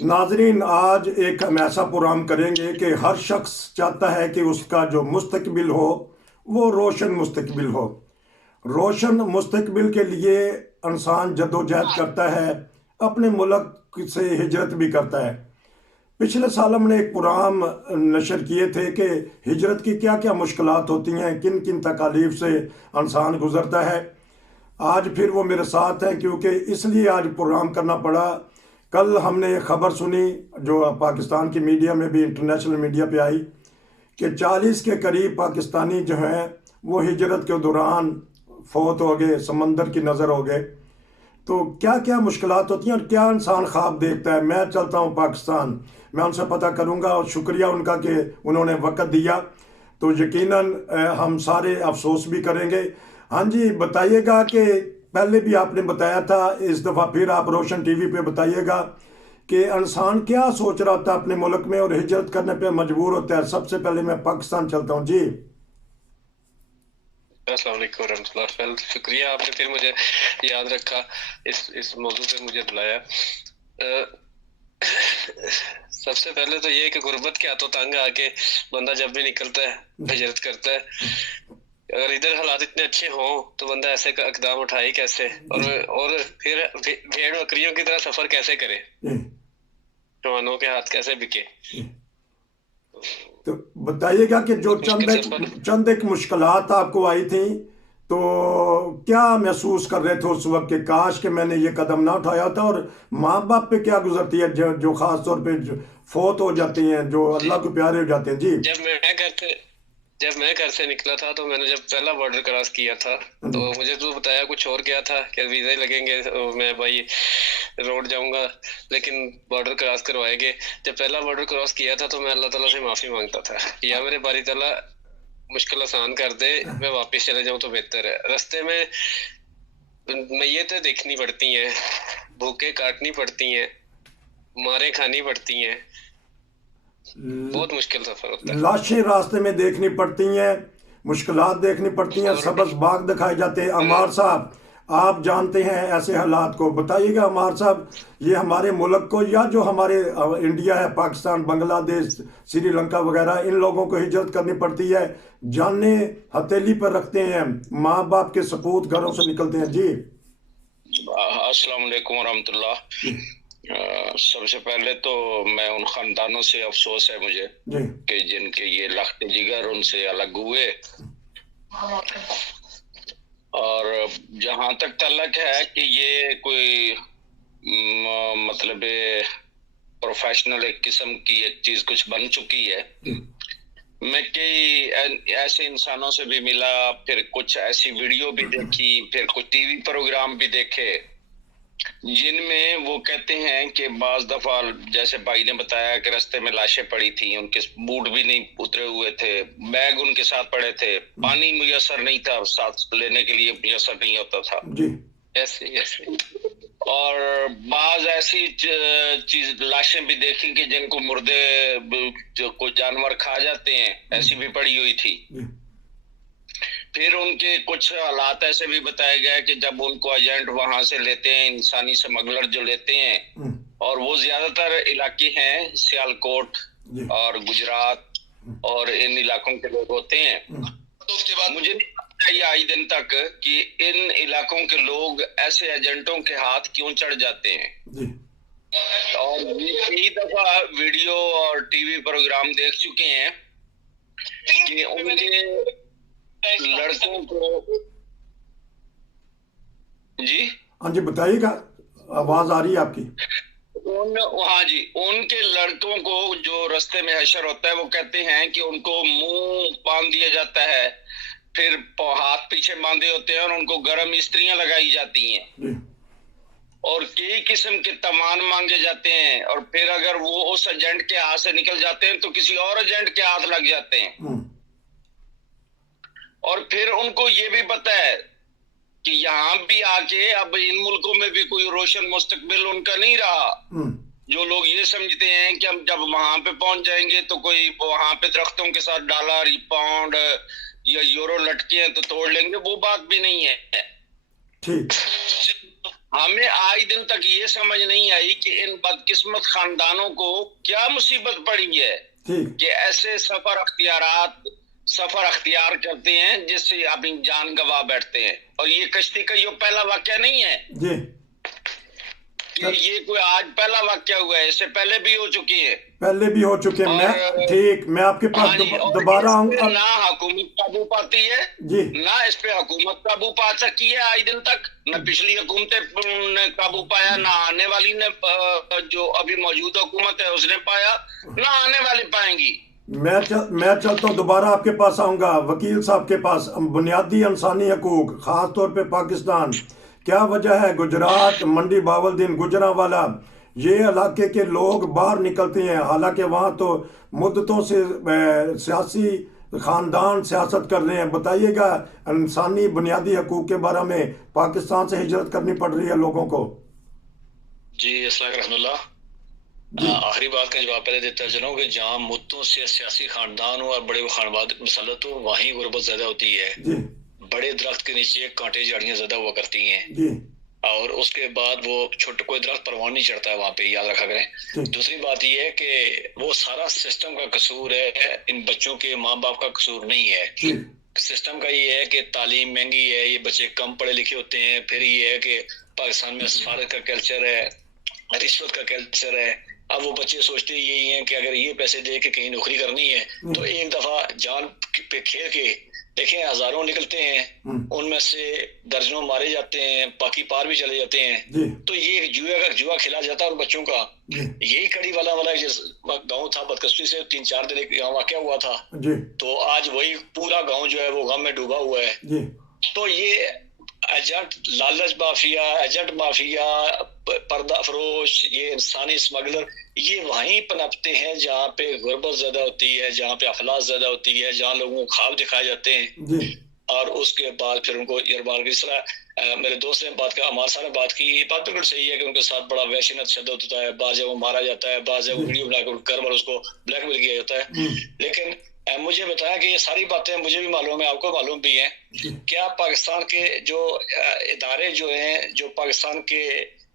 ناظرین، آج ایک ہم ایسا پروگرام کریں گے کہ ہر شخص چاہتا ہے کہ اس کا جو مستقبل ہو وہ روشن مستقبل ہو۔ روشن مستقبل کے لیے انسان جدوجہد کرتا ہے، اپنے ملک سے ہجرت بھی کرتا ہے۔ پچھلے سال ہم نے ایک پروگرام نشر کیے تھے کہ ہجرت کی کیا کیا مشکلات ہوتی ہیں، کن کن تکالیف سے انسان گزرتا ہے۔ آج پھر وہ میرے ساتھ ہیں، کیونکہ اس لیے آج پروگرام کرنا پڑا۔ کل ہم نے ایک خبر سنی جو پاکستان کی میڈیا میں بھی، انٹرنیشنل میڈیا پہ آئی، کہ 40 کے قریب پاکستانی جو ہیں وہ ہجرت کے دوران فوت ہو گئے، سمندر کی نظر ہو گئے۔ تو کیا کیا مشکلات ہوتی ہیں اور کیا انسان خواب دیکھتا ہے۔ میں چلتا ہوں پاکستان، میں ان سے پتہ کروں گا، اور شکریہ ان کا کہ انہوں نے وقت دیا۔ تو یقیناً ہم سارے افسوس بھی کریں گے۔ ہاں جی، بتائیے گا کہ پہلے بھی آپ نے بتایا تھا، اس دفعہ پھر آپ روشن ٹی وی پہ بتائیے گا کہ انسان کیا سوچ رہا ہوتا ہے اپنے ملک میں اور ہجرت کرنے پہ مجبور ہوتا ہے۔ سب سے پہلے میں پاکستان چلتا ہوں جی۔ السلام علیکم ورحمۃ اللہ، شکریہ آپ نے پھر مجھے یاد رکھا، اس موضوع پہ مجھے بلایا۔ سب سے پہلے تو یہ کہ غربت کے ہاتھوں تنگ آ کے بندہ جب بھی نکلتا ہے ہجرت کرتا ہے، اگر ادھر حالات اتنے اچھے ہوں تو بندہ ایسے کا اقدام اٹھائے کیسے، اور پھر بھیڑ بکریوں کی طرح سفر کیسے کرے، جوانوں کے ہاتھ کیسے بکے۔ تو بتائیے گا کہ جو چند ایک مشکلات آپ کو آئی تھیں، تو کیا محسوس کر رہے تھے اس وقت کہ کاش کہ میں نے یہ قدم نہ اٹھایا تھا، اور ماں باپ پہ کیا گزرتی ہے جو خاص طور پہ فوت ہو جاتے ہیں، جو اللہ کو پیارے ہو جاتے ہیں جی۔ جب میں گھر سے نکلا تھا تو میں نے جب پہلا بارڈر کراس کیا تھا تو مجھے تو بتایا کچھ اور کیا تھا کہ ویزے لگیں گے، میں بھائی روڈ جاؤں گا، لیکن بارڈر کراس کروائے گے۔ جب پہلا بارڈر کراس کیا تھا تو میں اللہ تعالیٰ سے معافی مانگتا تھا، یا میرے باری تعالیٰ مشکل آسان کر دے، میں واپس چلے جاؤں تو بہتر ہے۔ رستے میں میتیں دیکھنی پڑتی ہیں، بھوکے کاٹنی پڑتی ہیں، مارے کھانی پڑتی ہیں، بہت مشکل سفر ہوتا ہے۔ لاشیں راستے میں دیکھنی پڑتی ہیں، مشکلات دیکھنی پڑتی ہیں، سبز باغ دکھائے جاتے ہیں۔ عمار صاحب، آپ جانتے ہیں ایسے حالات کو، بتائیے گا عمار صاحب، یہ ہمارے ملک کو یا جو ہمارے انڈیا ہے، پاکستان، بنگلہ دیش، سری لنکا وغیرہ، ان لوگوں کو ہجرت کرنی پڑتی ہے، جانیں ہتھیلی پر رکھتے ہیں، ماں باپ کے سپوت گھروں سے نکلتے ہیں جی۔ السلام علیکم ورحمۃ اللہ۔ سب سے پہلے تو میں ان خاندانوں سے افسوس ہے مجھے کہ جن کے یہ لخت جگر ان سے الگ ہوئے، اور جہاں تک تعلق ہے کہ یہ کوئی مطلب پروفیشنل ایک قسم کی ایک چیز کچھ بن چکی ہے۔ میں کئی ایسے انسانوں سے بھی ملا، پھر کچھ ایسی ویڈیو بھی دیکھی، پھر کچھ ٹی وی پروگرام بھی دیکھے جن میں وہ کہتے ہیں کہ بعض دفعہ جیسے بھائی نے بتایا کہ رستے میں لاشیں پڑی تھیں، ان کے بوٹ بھی نہیں اترے ہوئے تھے، بیگ ان کے ساتھ پڑے تھے، پانی میسر نہیں تھا، ساتھ لینے کے لیے میسر نہیں ہوتا تھا ایسے، اور بعض ایسی چیز لاشیں بھی دیکھی کہ جن کو مردے جو کوئی جانور کھا جاتے ہیں، ایسی بھی پڑی ہوئی تھی۔ پھر ان کے کچھ حالات ایسے بھی بتائے گئے کہ جب ان کو ایجنٹ وہاں سے لیتے ہیں، انسانی سمگلر جو لیتے ہیں، اور وہ زیادہ تر علاقے ہیں سیالکوٹ اور گجرات اور ان علاقوں کے لوگ ہوتے ہیں۔ تو اس کے بعد مجھے نہیں پتا یہ آئی دن تک کہ ان علاقوں کے لوگ ایسے ایجنٹوں کے ہاتھ کیوں چڑھ جاتے ہیں، اور کئی دفعہ ویڈیو اور ٹی وی پروگرام دیکھ چکے ہیں کہ ان کے لڑکوں کو ہاں جی بتائیے گا، آواز آ رہی ہے آپ کی۔ ہاں جی، ان کے لڑکوں کو جو رستے میں حشر ہوتا ہے وہ کہتے ہیں کہ ان کو منہ باندھ دیا جاتا ہے، پھر ہاتھ پیچھے باندھے ہوتے ہیں، اور ان کو گرم استریاں لگائی جاتی ہیں، اور کئی قسم کے تاوان مانگے جاتے ہیں، اور پھر اگر وہ اس ایجنٹ کے ہاتھ سے نکل جاتے ہیں تو کسی اور ایجنٹ کے ہاتھ لگ جاتے ہیں۔ اور پھر ان کو یہ بھی پتا ہے کہ یہاں بھی آ کے اب ان ملکوں میں بھی کوئی روشن مستقبل ان کا نہیں رہا۔ جو لوگ یہ سمجھتے ہیں کہ ہم جب وہاں پہ پہنچ جائیں گے تو کوئی وہاں پہ درختوں کے ساتھ ڈالر، پاؤنڈ یا یورو لٹکے ہیں تو توڑ لیں گے، وہ بات بھی نہیں ہے۔ ہمیں آج دن تک یہ سمجھ نہیں آئی کہ ان بدقسمت خاندانوں کو کیا مصیبت پڑی ہے کہ ایسے سفر اختیار کرتے ہیں جس سے اپنی جان گنوا بیٹھتے ہیں. اور یہ کشتی کا یہ پہلا واقعہ نہیں ہے کہ یہ کوئی آج پہلا واقعہ ہوا ہے، اس سے پہلے بھی ہو چکی ہے. میں آپ کے پاس دوبارہ آؤں گا. نہ حکومت قابو پاتی ہے، نہ اس پہ حکومت قابو پا سکی ہے آج دن تک، نہ پچھلی حکومتیں نے قابو پایا، نہ آنے والی نے، جو ابھی موجود حکومت ہے اس نے پایا، نہ آنے والی پائیں گی. میں چلتا ہوں، دوبارہ آپ کے پاس آؤں گا وکیل صاحب کے پاس. بنیادی انسانی حقوق خاص طور پہ پاکستان، کیا وجہ ہے گجرات، منڈی باولدین، گجرانوالا یہ علاقے کے لوگ باہر نکلتے ہیں، حالانکہ وہاں تو مدتوں سے سیاسی خاندان سیاست کر رہے ہیں. بتائیے گا انسانی بنیادی حقوق کے بارے میں پاکستان سے ہجرت کرنی پڑ رہی ہے لوگوں کو. جی السلام علیکم رحمۃ اللہ. آخری بات کا جواب پہلے دیتا چلوں کہ جہاں مدتوں سے سیاسی خاندان ہو اور بڑے خاندان مسلط ہو وہیں غربت زیادہ ہوتی ہے. بڑے درخت کے نیچے کانٹے جھاڑیاں زیادہ ہوا کرتی ہیں، اور اس کے بعد وہ کوئی درخت پروان نہیں چڑھتا ہے وہاں پہ، یاد رکھا کریں. دوسری بات یہ ہے کہ وہ سارا سسٹم کا قصور ہے، ان بچوں کے ماں باپ کا قصور نہیں ہے. سسٹم کا یہ ہے کہ تعلیم مہنگی ہے، یہ بچے کم پڑھے لکھے ہوتے ہیں. پھر یہ ہے کہ پاکستان میں سفارت کا کلچر ہے، رشوت کا کلچر ہے. اب وہ بچے سوچتے یہی ہیں کہ اگر یہ پیسے دے کے کہیں نوکری کرنی ہے تو ایک دفعہ جان پہ کھیل کے دیکھیں، ہزاروں نکلتے ہیں، ان میں سے درجنوں مارے جاتے ہیں، پاکی پار بھی چلے جاتے ہیں. تو یہ جوا کھیلا جاتا ہے ان بچوں کا. یہی کڑی والا جس گاؤں تھا بدقسمتی سے 3-4 دن ایک واقعہ ہوا تھا، تو آج وہی پورا گاؤں جو ہے وہ غم میں ڈوبا ہوا ہے. تو یہ ایجنٹ، لالچ مافیا، ایجنٹ مافیا، پردہ فروش، یہ انسانی اسمگلر، یہ وہیں پنپتے ہیں جہاں پہ غربت زیادہ ہوتی ہے، جہاں پہ افلاس زیادہ ہوتی ہے، جہاں لوگوں کو خواب دکھائے جاتے ہیں. اور اس کے بعد پھر ان کو اس طرح میرے دوست نے بات کا، عمار صاحب نے بات کی، یہ بات بالکل صحیح ہے کہ ان کے ساتھ بڑا وحشی تشدد ہوتا ہے. بعض جگہ وہ مارا جاتا ہے، بعض جگہ وہ ویڈیو بنا کر گھر پر اس کو بلیک میل کیا جاتا ہے. لیکن مجھے بتایا کہ یہ ساری باتیں مجھے بھی معلوم ہے، آپ کو معلوم بھی ہیں. کیا پاکستان کے جو ادارے جو ہیں، جو پاکستان کے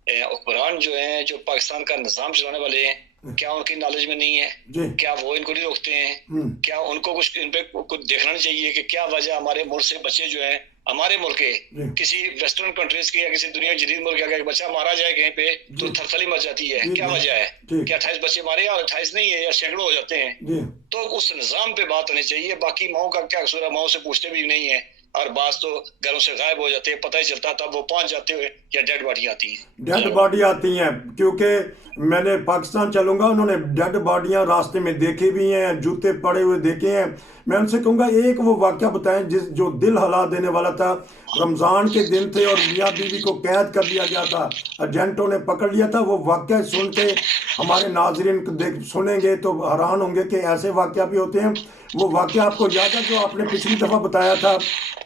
حکمران جو ہیں، جو پاکستان کا نظام چلانے والے ہیں، کیا ان کی نالج میں نہیں ہے؟ کیا وہ ان کو نہیں روکتے ہیں؟ کیا ان کو کچھ ان پہ کچھ دیکھنا نہیں چاہیے کہ کیا وجہ ہمارے ملک سے بچے جو ہیں، ہمارے ملک کے کسی ویسٹرن کنٹریز کے یا کسی دنیا جدید ملک کا بچہ مارا جائے کہیں پہ تو تھرتھلی مچ جاتی ہے؟ کیا وجہ ہے؟ کیا 28 بچے مارے یا 28 نہیں ہے یا سینکڑوں ہو جاتے ہیں؟ تو اس نظام پہ بات ہونی چاہیے. باقی ماؤں کا کیا قصور ہے؟ ماؤں سے پوچھتے بھی نہیں ہیں، اور بعض تو گھروں سے غائب ہو جاتے ہیں، پتہ ہی چلتا تب وہ پہنچ جاتے ہوئے یا ڈیڈ باڈی آتی ہیں. ڈیڈ باڈی آتی ہیں، کیونکہ میں نے پاکستان چلوں گا، انہوں نے ڈیڈ باڈیاں راستے میں دیکھی بھی ہیں، جوتے پڑے ہوئے دیکھے ہیں. میں ان سے کہوں گا ایک وہ واقعہ بتائیں جو دل ہلا دینے والا تھا. رمضان کے دن تھے اور میاں بیوی کو قید کر لیا گیا تھا، ایجنٹوں نے پکڑ لیا تھا. وہ واقعہ سن کے ہمارے ناظرین سنیں گے تو حیران ہوں گے کہ ایسے واقعہ بھی ہوتے ہیں. وہ واقعہ آپ کو یاد ہے جو آپ نے پچھلی دفعہ بتایا تھا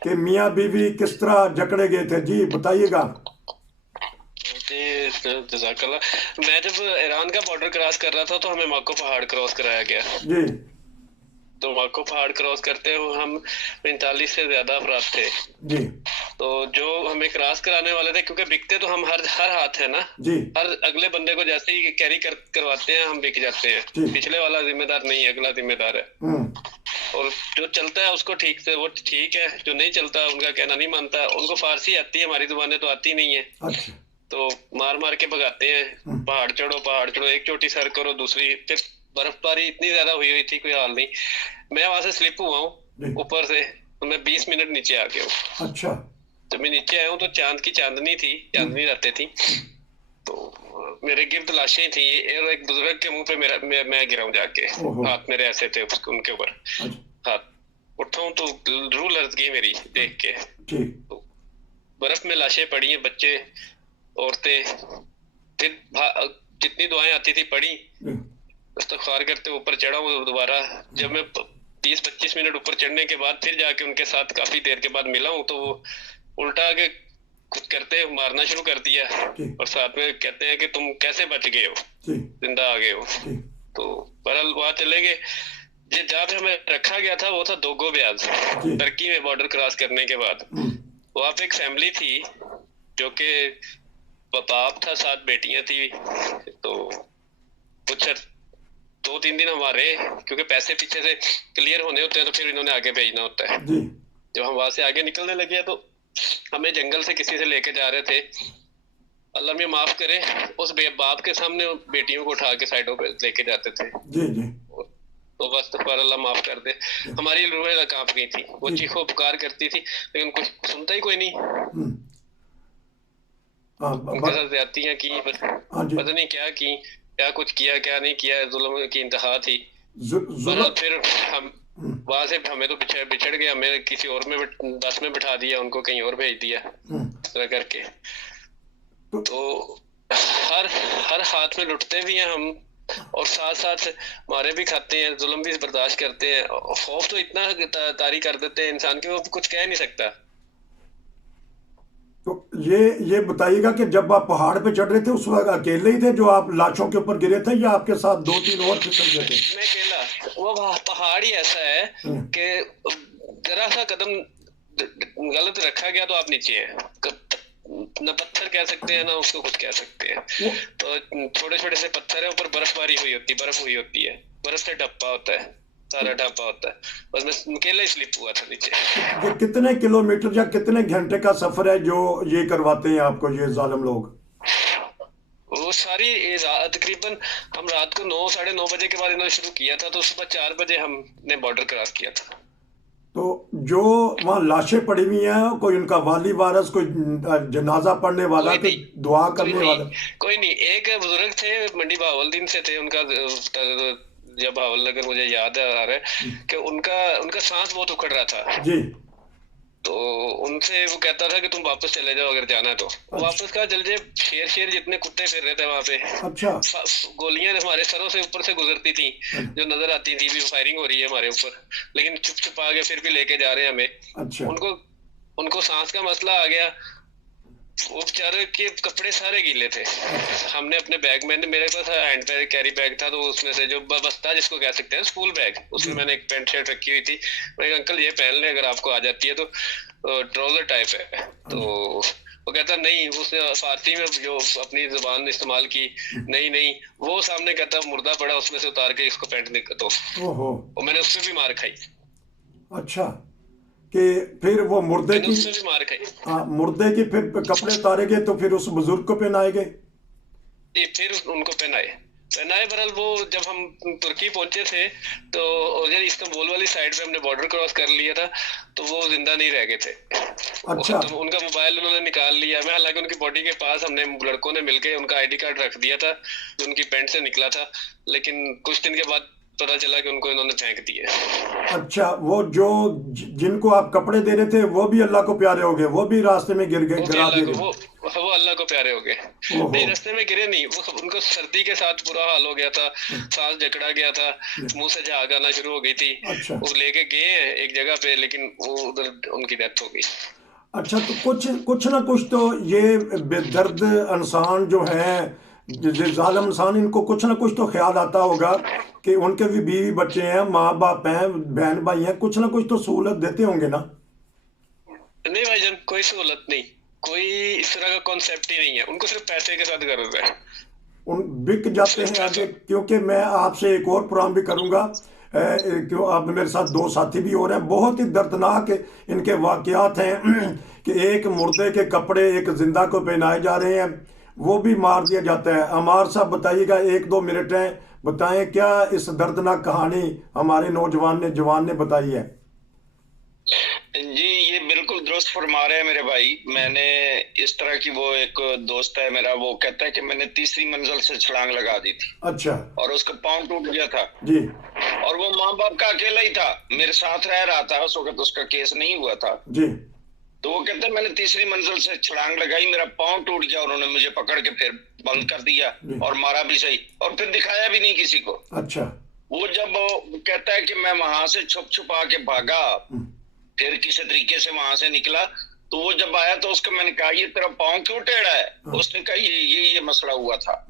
کہ میاں بیوی کس طرح جکڑے گئے تھے؟ جی بتائیے گا. جزاک اللہ. میں جب ایران کا بارڈر کراس کر رہا تھا تو ہمیں ماکو پہاڑ کراس کرایا گیا. جی. تو ماکو پہاڑ کراس کرتے ہوئے ہم 45 سے زیادہ افراد تھے. جی. تو جو ہمیں کراس کرانے والے تھے، کیونکہ بکتے تو ہم ہر ہاتھ ہے نا، ہر اگلے بندے کو جیسے ہی کیری کرواتے ہیں ہم بک جاتے ہیں. پچھلے والا ذمہ دار نہیں ہے، اگلا ذمہ دار ہے. اور جو چلتا ہے اس کو ٹھیک سے وہ ٹھیک ہے، جو نہیں چلتا ان کا کہنا نہیں مانتا. ان کو فارسی آتی ہے، ہماری زبانیں تو آتی نہیں ہے، تو مار مار کے بھگاتے ہیں. پہاڑ چڑھو، ایک چوٹی سر کرو، دوسری. پھر برف باری اتنی زیادہ ہوئی تھی، کوئی حال نہیں. میں وہاں سے سلپ ہوا ہوں اوپر سے، تو میں 20 منٹ نیچے آ گیا ہوں. اچھا. جب میں نیچے آیا ہوں تو چاند کی چاندنی تھی، چاندنی رہتے تھی، تو میرے گرد لاشیں تھیں. ایک بزرگ کے منہ پہ میں گرا ہوں جا کے، ہاتھ میرے ایسے تھے ان کے اوپر. ہاتھ اٹھا ہوں تو روح لرز گئی میری دیکھ کے. برف میں لاشیں پڑی ہیں، بچے، عورتیں. پھر جتنی دعائیں آتی تھی پڑھی، استغفار کرتے اوپر چڑھا ہوں دوبارہ. جب میں 20-25 منٹ اوپر چڑھنے کے بعد پھر جا کے ان کے ساتھ کافی دیر کے بعد ملا ہوں، تو وہ الٹا کے کچھ کرتے مارنا شروع کر دیا، اور ساتھ میں کہتے ہیں کہ تم کیسے بچ گئے ہو، زندہ آ گئے ہو. تو بہرحال وہاں چلے گئے. جہاں پہ ہمیں رکھا گیا تھا وہ تھا دوگو بیاز، ترکی میں بارڈر کراس کرنے کے بعد. وہاں پہ ایک فیملی تھی جو کہ बाप था, 7 बेटियां थी। तो कुछ 2-3 दिन हमारे, क्योंकि पैसे पीछे से क्लियर होने होते हैं तो फिर इन्होंने आगे भेजना होता है। जब हम वहां से आगे निकलने लगे तो हमें जंगल से किसी से लेके जा रहे थे, अल्लाह में माफ करे, उस बाप के सामने बेटियों को उठा के साइडों पे लेके जाते थे। तो बस पर अल्लाह माफ कर दे, हमारी रूहें कांप गई थी। वो चीखो पुकार करती थी लेकिन कुछ सुनता ही कोई नहीं। उनके साथ ज्यादतियां की, पता नहीं क्या कुछ किया क्या नहीं किया, जुल्म की इंतहा थी। फिर हम वहां से हमें तो बिछड़ गए, हमें किसी और में बस में बिठा दिया, उनको कहीं और भेज दिया तरह करके। तो हर हाथ में लुटते भी हैं हम, और साथ साथ मारे भी खाते हैं, जुल्म भी बर्दाश्त करते हैं। खौफ तो इतना तारी कर देते हैं इंसान के, वो कुछ कह नहीं सकता। तो ये बताइएगा कि जब आप पहाड़ पे चढ़ रहे थे उस वक्त अकेले ही थे जो आप लाशों के ऊपर गिरे थे, या आपके साथ 2-3 और फिसल गए थे? मैं अकेला। वो पहाड़ ही ऐसा है कि जरा सा कदम गलत रखा गया तो आप नीचे हैं। न पत्थर कह सकते हैं ना उसको कुछ कह सकते हैं। तो छोटे छोटे से पत्थर है, ऊपर बर्फबारी हुई होती है, बर्फ हुई होती है, बर्फ से ढप्पा होता है, सारा ढप्पा होता है। बस मैं अकेला ही स्लिप हुआ था नीचे। ये कितने किलोमीटर या कितने घंटे का सफर है जो ये करवाते हैं आपको ये जालिम लोग? वो सारी तकरीबन हम रात को 9-9:30 बजे के बाद इन्होंने शुरू किया था, तो सुबह 4 बजे हमने बॉर्डर क्रॉस किया था। तो जो वहाँ लाशें पड़ी हुई हैं, कोई उनका वाली वारस, कोई जनाजा पढ़ने वाला, कोई दुआ करने वाला? कोई नहीं। एक बुजुर्ग थे, मंडी बहावलदीन से थे, उनका जब भावलनगर मुझे याद आ रहा है कि उनका सांस बहुत उखड़ रहा था जी। तो उनसे वो कहता था कि तुम वापस चले जाओ अगर जाना है तो। वापस कहा चल जाए, शेर जितने कुत्ते फिर रहे थे वहां पे। अच्छा। गोलियां हमारे सरों से ऊपर से गुजरती थी जो नजर आती थी, भी फायरिंग हो रही है हमारे ऊपर, लेकिन छुप आ के फिर भी लेके जा रहे हैं हमें। अच्छा। उनको सांस का मसला आ गया, वो बेचारे के कपड़े सारे गीले थे। हमने अपने बैग में, मेरे पास हैंड कैरी बैग था, तो उसमें से जो बस्ता जिसको कह सकते हैं स्कूल बैग, उसमें मैंने एक पैंट शर्ट रखी हुई थी। मैंने अंकल ये पहन ले अगर आपको आ जाती है तो, ट्राउजर टाइप है। तो वो कहता नहीं, उसने फारसी में जो अपनी जुबान इस्तेमाल की, नहीं वो सामने कहता मुर्दा पड़ा, उसमें से उतार के इसको पैंट निकल तो मैंने उसमें भी मार खाई। अच्छा, कि फिर वो मुर्दे की मार खाई। मुर्दे की फिर कपड़े उतारे गए तो फिर उस बुजुर्ग को पहनाए गए जी, फिर उनको पहनाए। बहरहाल वो जब हम तुर्की पहुंचे थे तो इस्तांबुल वाली साइड पे हमने बॉर्डर क्रॉस कर लिया था, तो वो जिंदा नहीं रह गए थे। अच्छा। तो उनका मोबाइल उन्होंने निकाल लिया। मैं हालांकि उनकी बॉडी के पास हमने लड़कों ने मिलके उनका आईडी कार्ड रख दिया था जो उनकी पैंट से निकला था, लेकिन कुछ दिन के बाद पता चला कि उनको इन्होंने फेंक दिया। अच्छा, वो जो जिनको आप कपड़े दे रहे थे वो भी अल्लाह को प्यारे हो गए, वो भी रास्ते में गिर गए? वो अल्लाह को प्यारे हो गए। नहीं, रास्ते में गिरे नहीं, वो उनको सर्दी के साथ बुरा हाल हो गया था, सांस जकड़ा गया था, मुंह से झाग आना शुरू हो गई थी। अच्छा। वो लेके गए हैं एक जगह पे, लेकिन वो उधर उनकी डेथ हो गई। अच्छा, तो कुछ ना कुछ तो ये बेदर्द इंसान जो है, जालिम इंसान, इनको कुछ ना कुछ तो ख्याल आता होगा कि उनके भी बीवी बच्चे हैं, माँ बाप हैं, बहन भाई हैं, कुछ ना कुछ तो सहूलत देते होंगे ना? नहीं भाईजान, कोई सहूलत नहीं, कोई इस तरह का कॉन्सेप्ट ही नहीं है। उनको सिर्फ पैसे के साथ गर्ज है, उन बिक जाते हैं आगे। क्योंकि मैं आपसे एक और प्रोग्राम भी करूंगा, क्यों आप मेरे साथ 2 साथी भी हो रहे हैं, बहुत ही दर्दनाक इनके वाकयात हैं कि एक मुर्दे के कपड़े एक जिंदा को पहनाए जा रहे हैं, वो भी मार दिया जाता है। अमार साहब बताइएगा, 1-2 मिनट हैं, बताएं क्या इस दर्दनाक कहानी हमारे जवान ने बताई है? जी, ये बिल्कुल दुरुस्त फरमा रहे हैं मेरे भाई। मैंने इस तरह की, वो एक दोस्त है मेरा, वो कहता है कि मैंने 3री मंजिल से छलांग लगा दी थी। अच्छा। और उसका पाँव टूट गया था जी, और वो माँ बाप का अकेला ही था, मेरे साथ रह रहा था उस वक्त, उसका केस नहीं हुआ था जी। तो वो कहते हैं मैंने 3री मंजिल से छलांग लगाई, मेरा पाँव टूट गया, उन्होंने मुझे पकड़ के फिर बंद कर दिया और मारा भी सही, और फिर दिखाया भी नहीं किसी को। अच्छा। वो जब कहता है कि मैं वहां से छुपा के भागा, फिर किसी तरीके से वहां से निकला, तो वो जब आया तो उसको मैंने कहा ये तेरा पाँव क्यों टेढ़ा है? उसने कहा ये मसला हुआ था।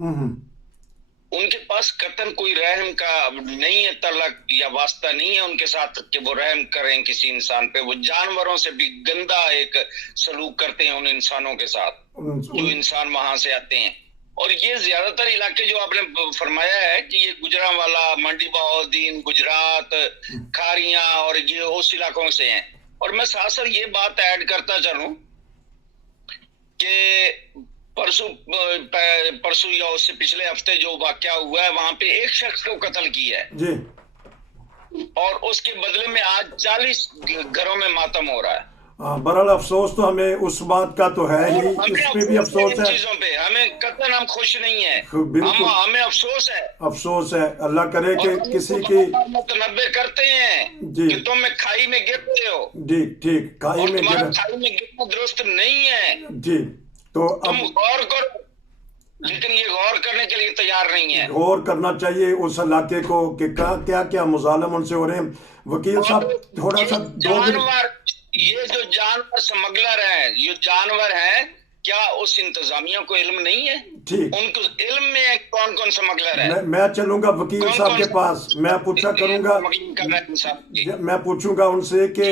उनके पास कतन कोई रहम का नहीं है, तलक या वास्ता नहीं है उनके साथ कि वो रहम करें किसी इंसान पे। वो जानवरों से भी गंदा एक सलूक करते हैं उन इंसानों के साथ। जो इंसान वहां से आते हैं। और ये ज्यादातर इलाके जो आपने फरमाया है कि ये गुजरांवाला, मंडी बहाउद्दीन, गुजरात, खारियां और ये उस इलाकों से हैं। और मैं साथ साथ ये बात ऐड करता चलूं कि परसों या उससे पिछले हफ्ते जो वाकया हुआ है, वहां पे एक शख्स को कत्ल किया है जी। और उसके बदले में आज 40 घरों में मातम हो रहा है। बहरहाल अफसोस तो हमें उस बात का तो है ही, इस पे भी अफसोस है। चीजों पे हमें कतई हम खुश नहीं है, बिल्कुल हमें अफसोस है। अफसोस है। अल्लाह करे कि किसी की मुतनब्बे करते हैं जी कि तुम खाई में गिर रहे हो। ठीक ठीक, खाई में गिर, खाई में गिरना दुरुस्त नहीं है जी। तो तुम अब गौर करो, लेकिन ये गौर करने के लिए तैयार नहीं है। गौर करना चाहिए उस इलाके को कि क्या क्या मुजालम उनसे हो रहे हैं। वकील साहब थोड़ा सा 2 मिनट, ये जो जानवर स्मगलर हैं, ये जानवर हैं, क्या उस इंतजामिया को इल्म नहीं है? ठीक, उनको इल्म में है कौन कौन स्मगलर है। मैं चलूंगा वकील साहब के पास, मैं पूछा करूंगा, मैं पूछूंगा उनसे कि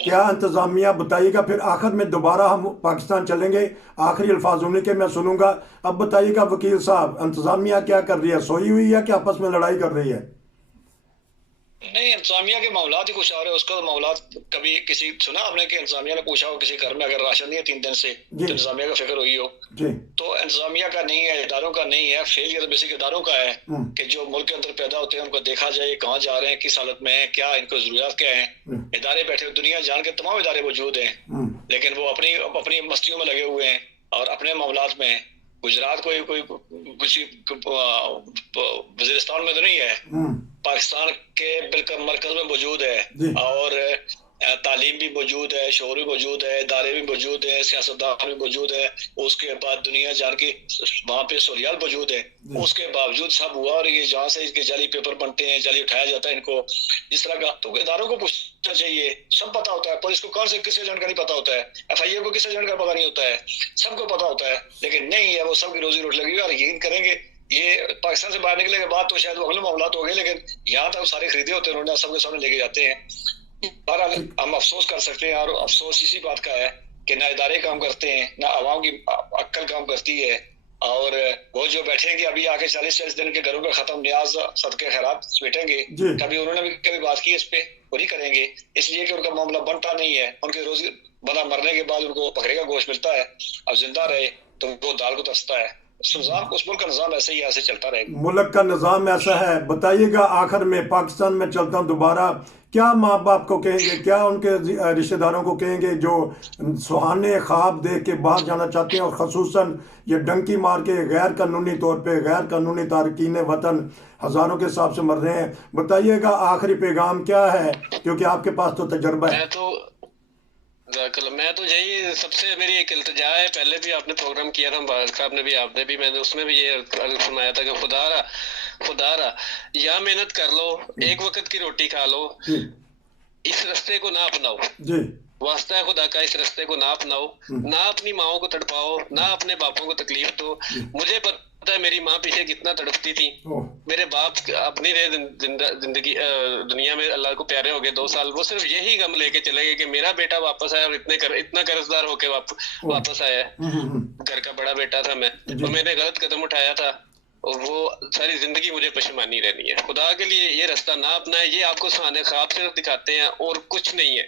क्या इंतजामिया बताइएगा। फिर आखिर में दोबारा हम पाकिस्तान चलेंगे, आखिरी अल्फाज उन्हीं के मैं सुनूंगा। अब बताइएगा वकील साहब, इंतजामिया क्या कर रही है? सोई हुई है कि आपस में लड़ाई कर रही है? नहीं, इंतजामिया के मामलात ही कुछ और है। उसका मामलात कभी किसी सुना आपने कि इंतजामिया ने पूछा हो किसी घर में अगर राशन नहीं है 3 दिन से, तो इंतजामिया का फिक्र हुई हो? तो इंतजामिया का नहीं है, इदारों का नहीं है। फेलियर बेसिक इदारों का है कि जो मुल्क के अंदर पैदा होते हैं उनको देखा जाए कहाँ जा रहे हैं, किस हालत में है, क्या इनको जरूरियात क्या है। इदारे बैठे, दुनिया जान के तमाम इदारे मौजूद हैं, लेकिन वो अपनी मस्तियों में लगे हुए हैं और अपने मामलात में हैं। गुजरात कोई किसी वजीरिस्तान में तो नहीं है, पाकिस्तान के बिल्कुल मरकज में मौजूद है और तालीम भी मौजूद है, शोर भी मौजूद है, इदारे भी मौजूद है, सियासतदान भी मौजूद है। उसके बाद दुनिया जान की वहाँ पे सहूलियात मौजूद है। उसके बावजूद सब हुआ और ये जहाँ से इसके जाली पेपर बनते हैं, जाली उठाया जाता है इनको इस तरह का, तो इदारों को पूछना चाहिए। सब पता होता है, पुलिस को कौन से किस एजेंट का नहीं पता होता है, FIA को किस एजेंट का पता नहीं होता है, सबको पता होता है। लेकिन नहीं है, वो सबकी रोजी रोटी लगी और यकीन करेंगे ये पाकिस्तान से बाहर निकले के बाद तो शायद वो अगले मामला हो गए, लेकिन यहाँ तक सारे खरीदे होते हैं उन्होंने, सबके सामने लेके जाते हैं। बहरहाल हम अफसोस कर सकते हैं और अफसोस इसी बात का है कि ना इदारे काम करते हैं, ना आवाम की अक्ल काम करती है। और वो जो बैठेंगे अभी आके 40-40 दिन के घरों का खत्म न्याज सदके खैरात बैठेंगे, कभी उन्होंने भी कभी बात की इस पे, वो नहीं करेंगे, इसलिए कि उनका मामला बनता नहीं है। उनके रोज बंदा मरने के बाद उनको बकरे का गोश्त मिलता है, अब जिंदा रहे तो वो दाल को तरसता है। उस मुल्क का निज़ाम ऐसे ही ऐसे चलता रहेगा। मुल्क का निज़ाम ऐसा है। बताइएगा आखिर में, पाकिस्तान में चलता हूँ दोबारा, क्या माँ बाप को कहेंगे, क्या उनके रिश्तेदारों को कहेंगे जो सुहाने ख्वाब देख के बाहर जाना चाहते हैं और ख़ुसूसन ये डंकी मार के गैर कानूनी तौर पे गैर कानूनी तारकीन वतन हज़ारों के हिसाब से मर रहे हैं? बताइएगा आखिरी पैगाम क्या है, क्योंकि आपके पास तो तजर्बा है। मैं तो यही सबसे मेरी एक इल्तिजा है, पहले भी आपने प्रोग्राम किया था मुबारक साहब ने भी, आपने भी, मैंने उसमें भी ये फरमाया था कि खुदारा या मेहनत कर लो, एक वक्त की रोटी खा लो, इस रास्ते को ना अपनाओ जी, वास्ता है खुदा का, इस रास्ते को ना अपनाओ, ना अपनी माओ को तड़पाओ, ना अपने बापों को तकलीफ दो। मुझे पता है मेरी माँ पीछे कितना तड़पती थी, मेरे बाप अपनी जिंदगी दुनिया में अल्लाह को प्यारे हो गए 2 साल, वो सिर्फ यही गम लेके चले गए कि मेरा बेटा वापस आया और इतना कर्जदार होके वापस आया है। घर का बड़ा बेटा था मैं, तो मैंने गलत कदम उठाया था और वो सारी जिंदगी मुझे पशेमानी रहनी है। खुदा के लिए ये रास्ता ना अपनाए, ये आपको सुहाने ख्वाब सिर्फ दिखाते हैं और कुछ नहीं है।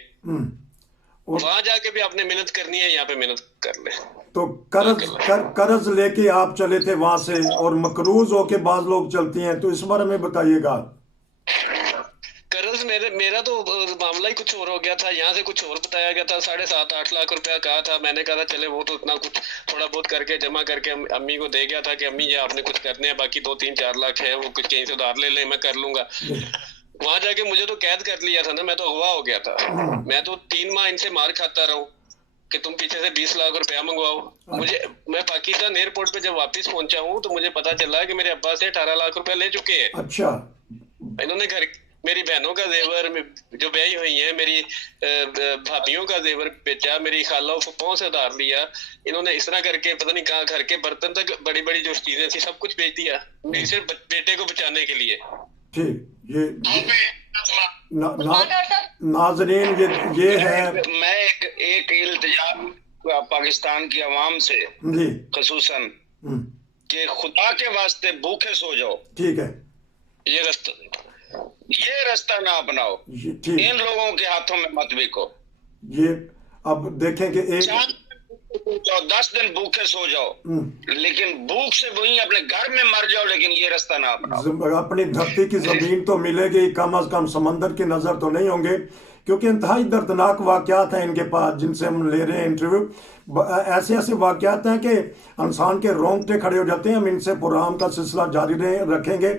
वहां जाके भी आपने मेहनत करनी है, यहाँ पे मेहनत कर ले। तो कर्ज लेके आप चले थे वहां से और मकरूज होके बाज लोग चलती हैं, तो इस बारे में बताइएगा। कर्ज मेरा तो मामला ही कुछ और हो गया था, यहाँ से कुछ और बताया गया था। 7.5-8 लाख रुपया कहा था, मैंने कहा था चले वो तो इतना कुछ थोड़ा बहुत करके जमा करके अम्मी को दे गया था कि अम्मी ये आपने कुछ करने हैं, बाकी 2-3-4 लाख है वो कुछ कहीं से उधार ले मैं कर लूंगा। वहां जाके मुझे तो कैद कर लिया था ना, मैं तो अगवा हो गया था। मैं तो 3 माह इनसे मार खाता रहा कि तुम पीछे से 20 लाख रुपया मंगवाओ। मैं पाकिस्तान एयरपोर्ट पे जब वापस पहुंचा हूँ तो मुझे पता चला कि मेरे अब्बा से 18 लाख रुपया ले चुके हैं। अच्छा। इन्होंने मेरी बहनों का जेवर जो ब्याही हुई है, मेरी भाभियों का जेवर बेचा, मेरी खाला फुफ्फाओं से उधार लिया। इन्होंने इस तरह करके पता नहीं कहाँ घर के बर्तन तक बड़ी बड़ी जो चीजें थी सब कुछ बेच दिया सिर्फ बेटे को बचाने के लिए। ठीक, ये नाज़रीन ये है। मैं एक इल्तिजा पाकिस्तान की आवाम से जी खसूसन कि खुदा के वास्ते भूखे सो जाओ, ठीक है, ये रास्ता ना अपनाओ, ठीक, इन लोगों के हाथों में मत बिको। ये अब देखें कि एक 10 दिन भूखे सो जाओ, लेकिन भूख से वहीं अपने घर में मर जाओ, लेकिन ये रास्ता ना अपनाओ। अपनी धरती की जमीन तो मिलेगी, कम अज कम समंदर की नजर तो नहीं होंगे, क्योंकि इंतहाई दर्दनाक वाकयात हैं इनके पास जिनसे हम ले रहे हैं इंटरव्यू। ऐसे ऐसे वाकयात हैं कि इंसान के रोंगटे खड़े हो जाते हैं। हम इनसे प्रोग्राम का सिलसिला जारी रखेंगे।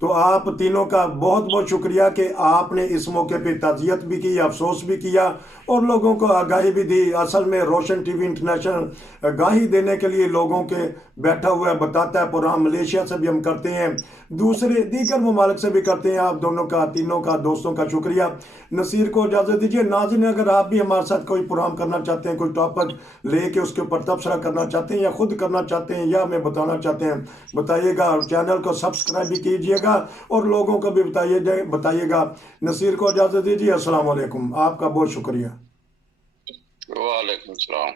तो आप तीनों का बहुत बहुत शुक्रिया कि आपने इस मौके पे ताज़ियत भी की, अफसोस भी किया और लोगों को आगाही भी दी। असल में रोशन टीवी इंटरनेशनल आगाही देने के लिए लोगों के बैठा हुआ है, बताता है। प्रोग्राम मलेशिया से भी हम करते हैं, दूसरे दीगर ममालिक से भी करते हैं। आप दोनों का, तीनों का, दोस्तों का शुक्रिया। नसीर को इजाज़त दीजिए। नाज़रीन, अगर आप भी हमारे साथ कोई प्रोग्राम करना चाहते हैं, कोई टॉपिक लेके उसके ऊपर तबसरा करना चाहते हैं या खुद करना चाहते हैं या हमें बताना चाहते हैं, बताइएगा। और चैनल को सब्सक्राइब भी कीजिएगा और लोगों को भी बताइएगा। नसीर को इजाज़त दीजिए। अस्सलाम वालेकुम, आपका बहुत शुक्रिया। वालेकुम सलाम।